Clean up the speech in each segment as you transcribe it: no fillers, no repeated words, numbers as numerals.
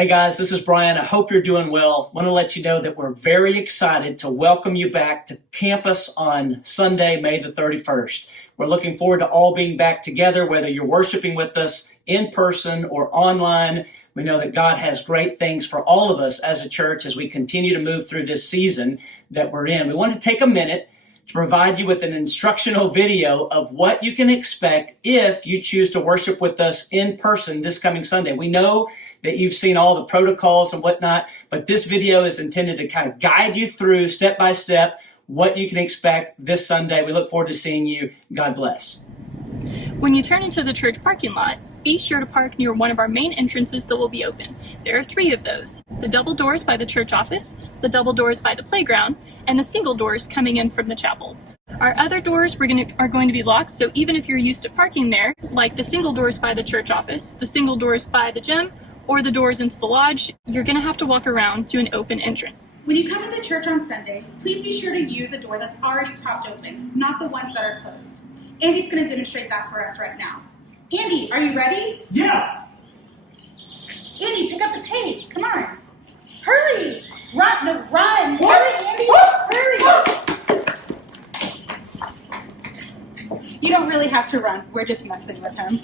Hey guys, this is Brian. I hope you're doing well. I want to let you know that we're very excited to welcome you back to campus on Sunday, May the 31st. We're looking forward to all being back together, whether you're worshiping with us in person or online. We know that God has great things for all of us as a church as we continue to move through this season that we're in. We want to take a minute to provide you with an instructional video of what you can expect if you choose to worship with us in person this coming Sunday. We know that you've seen all the protocols and whatnot, but this video is intended to kind of guide you through step by step what you can expect this Sunday. We look forward to seeing you. God bless. When you turn into the church parking lot, be sure to park near one of our main entrances that will be open. There are 3 of those: the double doors by the church office, the double doors by the playground, and the single doors coming in from the chapel. Our other doors are going to be locked, so even if you're used to parking there, like the single doors by the church office, the single doors by the gym, or the doors into the lodge, you're going to have to walk around to an open entrance. When you come into church on Sunday, please be sure to use a door that's already propped open, not the ones that are closed. Andy's going to demonstrate that for us right now. Andy, are you ready? Yeah. Andy, pick up the pace. Come on. Hurry. Run. No, run. What? Hurry, Andy. Hurry. You don't really have to run. We're just messing with him.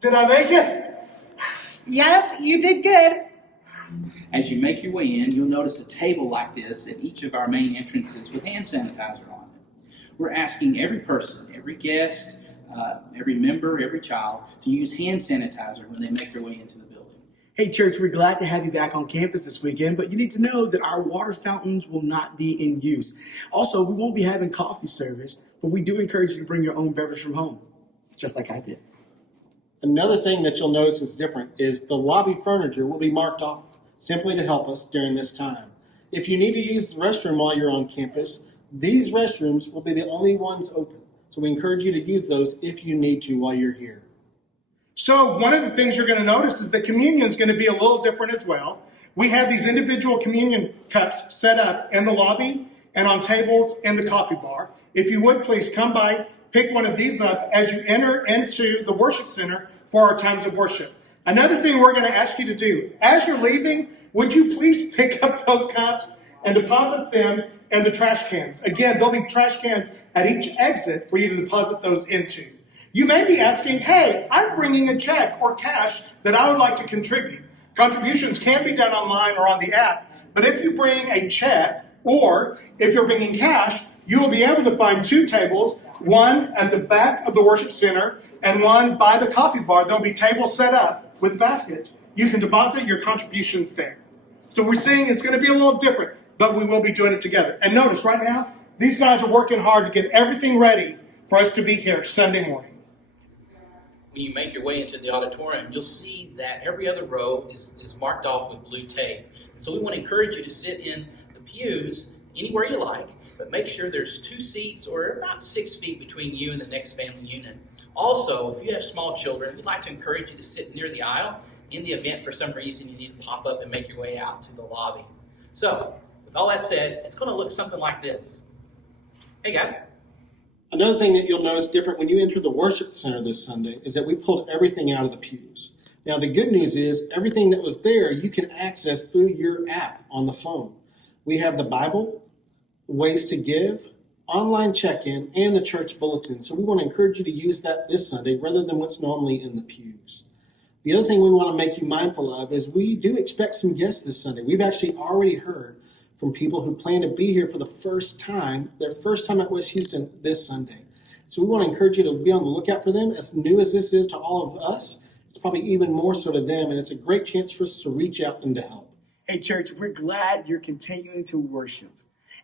Did I make it? Yep, you did good. As you make your way in, you'll notice a table like this at each of our main entrances with hand sanitizer on it. We're asking every person, every guest, every member, every child to use hand sanitizer when they make their way into the building. Hey church, we're glad to have you back on campus this weekend, but you need to know that our water fountains will not be in use. Also, we won't be having coffee service, but we do encourage you to bring your own beverage from home, just like I did. Another thing that you'll notice is different is the lobby furniture will be marked off simply to help us during this time. If you need to use the restroom while you're on campus, these restrooms will be the only ones open. So we encourage you to use those if you need to while you're here. So one of the things you're going to notice is that communion is going to be a little different as well. We have these individual communion cups set up in the lobby and on tables in the coffee bar. If you would, please come by, pick one of these up as you enter into the worship center for our times of worship. Another thing we're going to ask you to do, as you're leaving, would you please pick up those cups and deposit them in the trash cans? Again, there'll be trash cans at each exit for you to deposit those into. You may be asking, hey, I'm bringing a check or cash that I would like to contribute. Contributions can be done online or on the app, but if you bring a check or if you're bringing cash, you will be able to find 2 tables, one at the back of the worship center and one by the coffee bar. There'll be tables set up with baskets. You can deposit your contributions there. So we're seeing it's going to be a little different, but we will be doing it together. And notice right now, these guys are working hard to get everything ready for us to be here Sunday morning. When you make your way into the auditorium, you'll see that every other row is marked off with blue tape. So we want to encourage you to sit in the pews anywhere you like, but make sure there's 2 seats or about 6 feet between you and the next family unit. Also, if you have small children, we'd like to encourage you to sit near the aisle in the event for some reason you need to pop up and make your way out to the lobby. So, with all that said, it's going to look something like this. Hey guys. Another thing that you'll notice different when you enter the worship center this Sunday is that we pulled everything out of the pews. Now the good news is everything that was there you can access through your app on the phone. We have the Bible, ways to give, online check-in, and the church bulletin. So we want to encourage you to use that this Sunday rather than what's normally in the pews. The other thing we want to make you mindful of is we do expect some guests this Sunday. We've actually already heard from people who plan to be here for the first time, their first time at West Houston this Sunday. So we want to encourage you to be on the lookout for them. As new as this is to all of us, it's probably even more so to them, and it's a great chance for us to reach out and to help. Hey church, we're glad you're continuing to worship.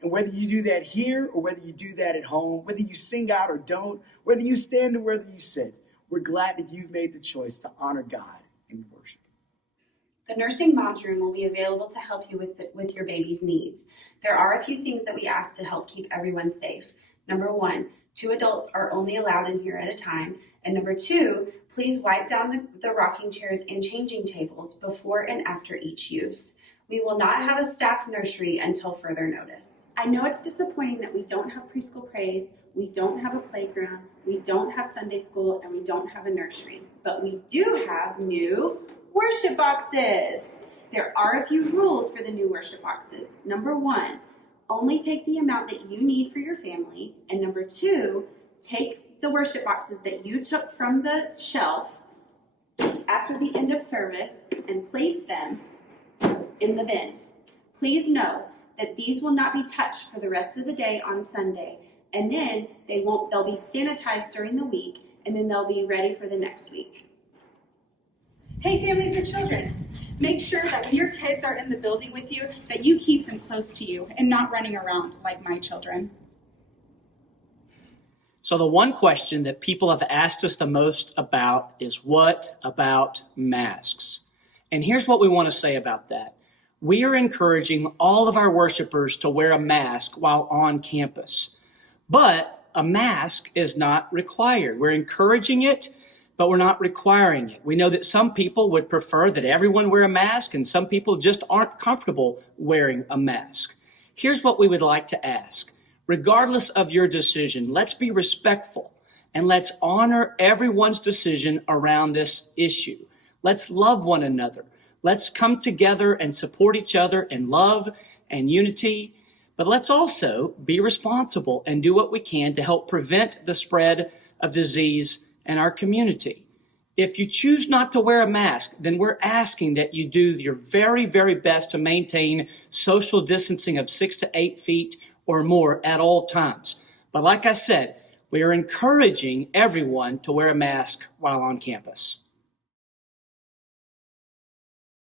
And whether you do that here or whether you do that at home, whether you sing out or don't, whether you stand or whether you sit, we're glad that you've made the choice to honor God in worship. The Nursing Moms Room will be available to help you with your baby's needs. There are a few things that we ask to help keep everyone safe. Number 1, 2 adults are only allowed in here at a time. And number 2, please wipe down the rocking chairs and changing tables before and after each use. We will not have a staff nursery until further notice. I know it's disappointing that we don't have preschool praise, we don't have a playground, we don't have Sunday school, and we don't have a nursery. But we do have new worship boxes. There are a few rules for the new worship boxes. Number 1, only take the amount that you need for your family. And number 2, take the worship boxes that you took from the shelf after the end of service and place them in the bin. Please know that these will not be touched for the rest of the day on Sunday, and then they'll be sanitized during the week, and then they'll be ready for the next week. Hey families with children, make sure that when your kids are in the building with you, that you keep them close to you and not running around like my children. So the one question that people have asked us the most about is, what about masks? And here's what we want to say about that. We are encouraging all of our worshipers to wear a mask while on campus. But a mask is not required. We're encouraging it, but we're not requiring it. We know that some people would prefer that everyone wear a mask, and some people just aren't comfortable wearing a mask. Here's what we would like to ask. Regardless of your decision, let's be respectful and let's honor everyone's decision around this issue. Let's love one another. Let's come together and support each other in love and unity. But let's also be responsible and do what we can to help prevent the spread of disease in our community. If you choose not to wear a mask, then we're asking that you do your very, very best to maintain social distancing of 6 to 8 feet or more at all times. But like I said, we are encouraging everyone to wear a mask while on campus.